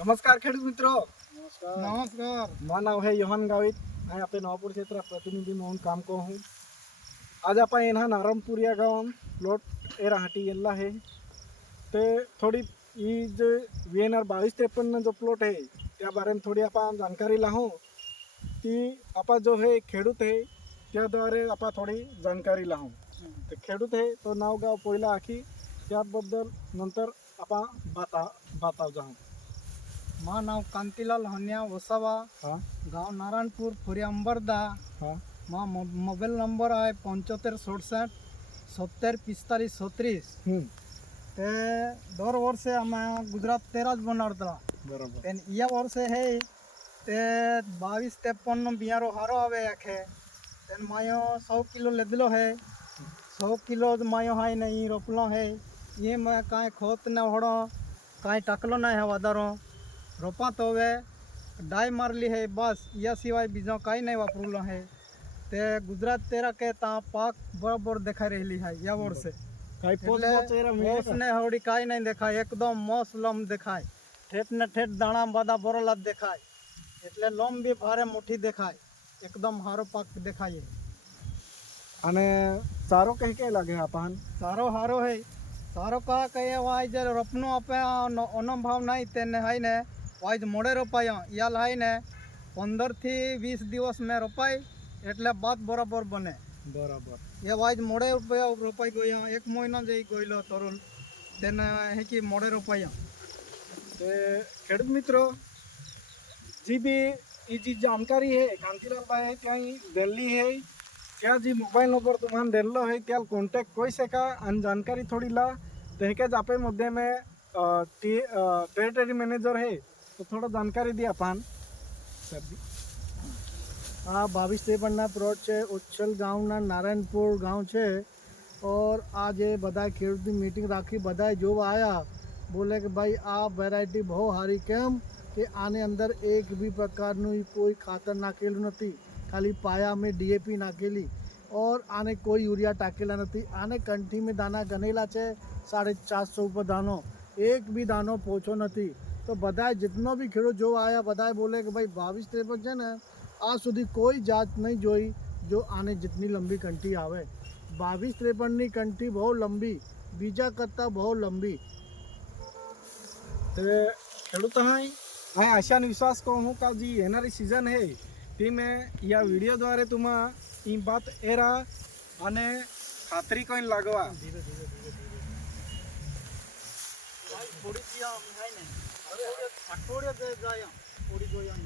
नमस्कार खेडूत मित्रों. नमस्कार. माझं नाव है योहान गावित आणि आपले नवापूर क्षेत्र प्रतिनिधी म्हणून काम को हूँ. आज आपण येणार नारायणपूर या गावात प्लॉट एराहाटी येल्ला है. ते थोड़ी ये जो VNR 2253 जो प्लॉट है त्या बारे में थोड़ी आपण जानकारी लाहूँ कि आप जो है खेडूत है त्या द्वारे आप थोड़ी जानकारी लाहूँ. ते खेडूत है तो नाव गाव पहिला आखी त्याबद्दल नंतर आपण बताव जाऊँ. मां नाव कांतीलाल हन्या वसावा. हाँ गांव नारायणपुर फुरी अंबरदा. हाँ मां मोबाइल नंबर आहे 7567 70 45 36. ते दर वर्षे आम्ही गुजरात 13 बनाडता. बरोबर. पण या वर्षे हे ते 2253 बियारो हारो आवे आखे. तेन मायो 100 किलो लेदलो है. 100 किलो मायो हाय नहीं रोपलो है. ये मैं कांई खोत न होड़ो कांई टाकलो नहीं है वादारो रोपा तो वे डाई मारली है बस. या सिवाय बीजो कांई नहीं वापरूलो है. ते गुजरात 13 के ता पाक बराबर दिखाई रही है या वर्षे. काही मोस ने होड़ी काई नहीं देखाय. एकदम मोस लम देखाय. ठेठ ने ठेठ दाणा बादा बरोला देखाय. એટલે લોમ બી ભારે મોટી દેખાય. એકદમ હારો પાક દેખાય. અને સારો કઈ કઈ લાગે આપણ સારો હારો હે. સારો કા કઈ વાય જે રોપનો આપે ઓનો ભાવ નહીં તેને હાઈ ને વાય મોડે રોપાય યાલ હાઈ ને 15 થી 20 દિવસ મેં રોપાય એટલે બાદ બરાબર બને. બરાબર. એ વાય મોડે રોપાઈ ગયો. એક મહિનો જઈ ગયેલો તરુલ તેને હેકી મોડે રોપાય. તે ખેડૂત મિત્રો जी भी ये जी जानकारी है कांतीलाल भाई त्या दिल्ली है क्या जी मोबाइल नंबर तुम्हारा दिल्लो है क्या कॉन्टेक्ट कोई से का अन जानकारी थोड़ी ला तहके जापे मुद्दे में टेरिटरी मैनेजर है तो थोड़ा जानकारी दिया पान सर जी. આ 2253 પ્લોટ છે. ઉચ્છલ ગામના નારાયણપુર ગામ છે. और आज ये બધાય ખેડૂતની મીટિંગ રાખી બધાય જોવા આવ્યા. બોલે કે ભાઈ આ વેરાયટી બહુ સારી કેમ કે આને અંદર એક બી પ્રકારનું કોઈ ખાતર નાખેલું નથી. ખાલી પાયામાં DAP નાખેલી और આને કોઈ યુરિયા ટાકેલા નથી. આને કંઠી में દાના ગનેલા છે 450 ઉપર દાનો. એક બી દાનો પોચો નથી. તો બધાય જેટલો બી ખેડૂત જોવા આવ્યા બધાય બોલે કે ભાઈ 2253 છે ને આ સુધી કોઈ જાત નહીં જોઈ જો આને જેટલી લંબી કંઠી આવે. 2253ની કંઠી બહુ લંબી બીજા કરતાં બહુ લંબી. ते खेडूत हाय हाय आशा आणि विश्वास को हूँ का जी येणारी सीजन है ती मैं या वीडियो द्वारे तुम्हा ई बात एरा અને ખાતરી કોઈને લાગવા ધીરે ધીરે ધીરે ધીરે થોડી ત્યાં થાય ને અઠવાડિયે જાય થોડી જોયા